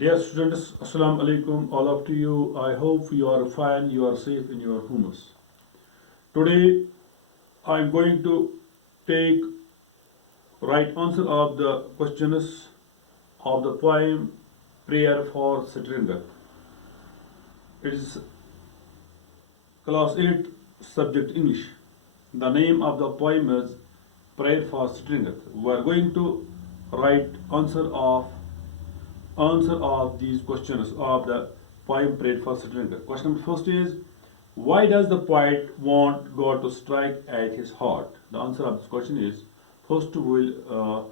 Dear students, Assalamu alaikum, all of you. I hope you are fine, you are safe in your homes. Today, I am going to take right answer of the questions of the poem Prayer for Stranger. It is class 8 subject English. The name of the poem is Prayer for Stranger. We are going to write answer of these questions of the poem prayed for stranger. Question number first is, why does the poet want God to strike at his heart? The answer of this question is, first will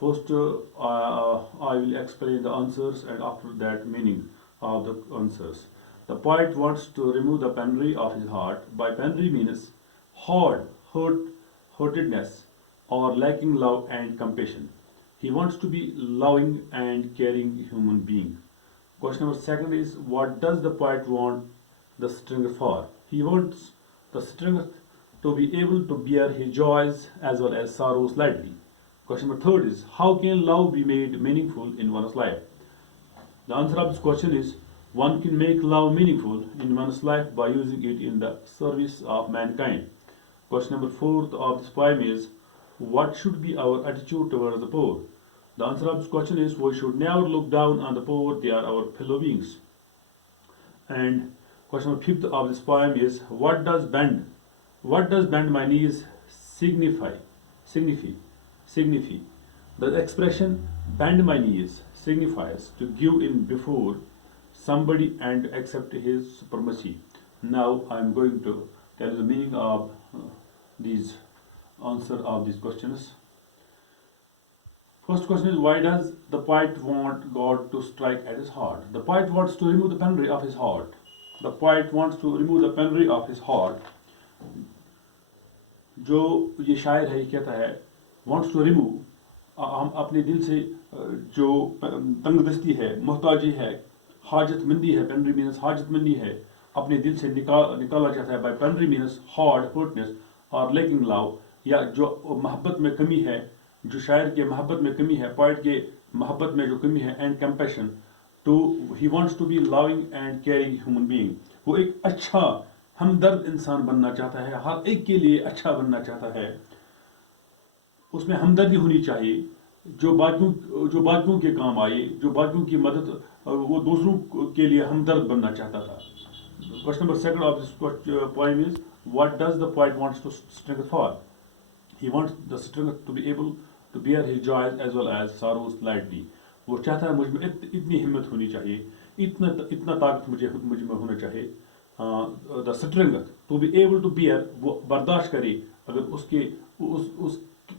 I will explain the answers and after that meaning of the answers. The poet wants to remove the penury of his heart. By penury means hurtedness, or lacking love and compassion. He wants to be loving and caring human being. Question number second is, what does the poet want the stranger for? He wants the stranger to be able to bear his joys as well as sorrows lightly. Question number third is, how can love be made meaningful in one's life? The answer of this question is, one can make love meaningful in one's life by using it in the service of mankind. Question number fourth of this poem is, what should be our attitude towards the poor? The answer of this question is, we should never look down on the poor, they are our fellow beings. And question number fifth of this poem is, what does bend my knees signify? The expression bend my knees signifies to give in before somebody and accept his supremacy. Now I am going to tell you the meaning of these answer of these questions. First question is, why does the poet want God to strike at his heart? The poet wants to remove the penury of his heart. The poet wants to remove the penury of his heart. जो ये शायर है ये कहता है, wants to remove, हम अपने दिल से जो तंगदस्ती है, मोहताजी है, हाजतमंदी है, पेनरी मीन्स हाजतमंदी है, अपने दिल से निकाला जाता है. बाय पेनरी मीन्स हार्ड हर्टनेस और लेकिंग लव, या जो मोहब्बत में कमी है, जो शायर के मोहब्बत में कमी है, पोइट के मोहब्बत में जो कमी है, and compassion to he wants to be loving and caring human being. वो एक अच्छा हमदर्द इंसान बनना चाहता है, हर एक के लिए अच्छा बनना चाहता है. उसमें हमदर्दी होनी चाहिए, जो बाकियों के काम आए, जो बाकियों की मदद, वो दूसरों के लिए हमदर्द बनना चाहता था. Question number second of this poem is, what does the poet wants to strength for? He wants the strength to be able to bear his joys as well as sorrows lightly. वो चाहता है मुझ में इतनी हिम्मत होनी चाहिए, इतना ताकत मुझ में होना चाहिए. The strength to be able to bear, वो बर्दाश्त करे अगर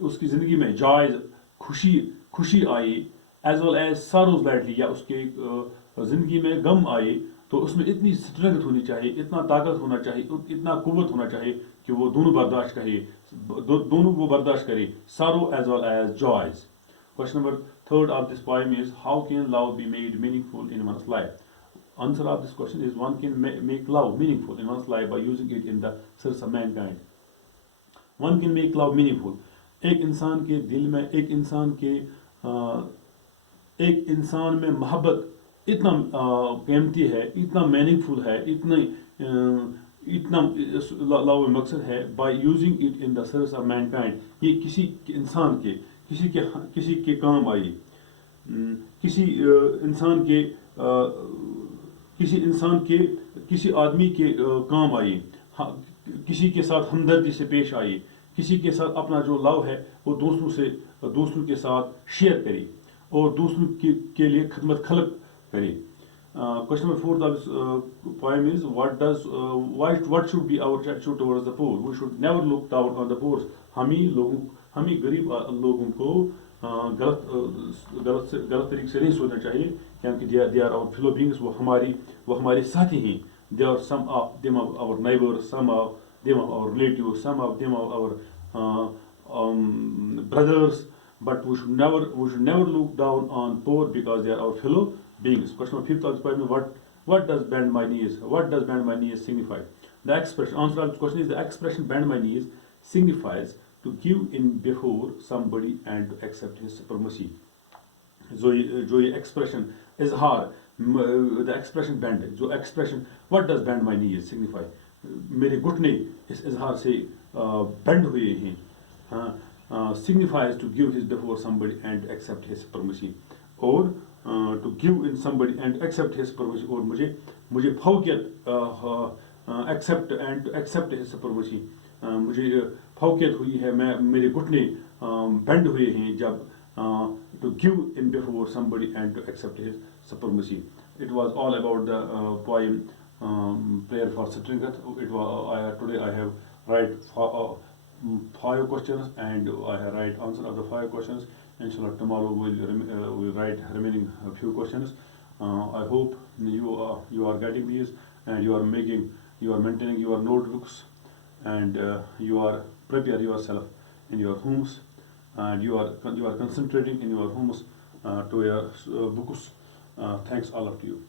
उसकी जिंदगी में जॉयज खुशी आई, as well as sorrows lightly, या उसके जिंदगी में गम आए, तो उसमें इतनी स्ट्रेंथ होनी चाहिए, इतना ताकत होना चाहिए, इतना कुव्वत होना चाहिए कि वो दोनों वो बर्दाश्त करे, sorrow as well as joys. Question number third of this poem is, how can love be made meaningful in one's life? Answer of this question is, one can make love meaningful in one's life by using it in the service of mankind. One can make love meaningful. एक इंसान के दिल में, एक इंसान में मोहब्बत इतना कीमती है, इतना मीनिंगफुल है, इतना लव मकसद है, by using it in the service of Mankind. ये किसी इंसान के किसी के काम आई, किसी इंसान के किसी आदमी के काम आई, किसी के साथ हमदर्दी से पेश आई, किसी के साथ अपना जो लव है वो दूसरों के साथ शेयर करे और दूसरों के लिए खिदमत खलक करे. Question number 4 of this poem is, what should be our attitude towards the poor? We should never look down on the poor. हमें गरीब लोगों को गलत तरीके से नहीं सोचना चाहिए, क्योंकि they are our fellow beings, वो हमारे साथी हैं. They are some of them of our neighbors, some of them of our relatives, some of them of our brothers, but we should never look down on poor because they are our fellow beings. Question number 5 of this poem, what does bend my knees signify? The expression, answer of this question is, the expression bend my knees signifies to give in before somebody and to accept his supremacy. जो ये expression इजहार, the expression bend, जो expression what does bend my knees signify, मेरे घुटने इस इजहार से bend हुए हैं, हाँ, signifies to give his before somebody and accept his permission, और to give in somebody and accept his permission, और मुझे फौकियत accept and to accept his permission, मुझे फौकियत हुई है, मैं मेरे घुटने बेंड हुए हैं जब to give in before somebody and to accept his permission. It was all about the poem prayer for Stringhat. Today I have write 5 questions and I have write answer of the 5 questions. Inshallah tomorrow we'll write remaining few questions. I hope you are getting these, and you are maintaining your notebooks, and you are prepare yourself in your homes, and you are concentrating in your homes to your books. Thanks all of you.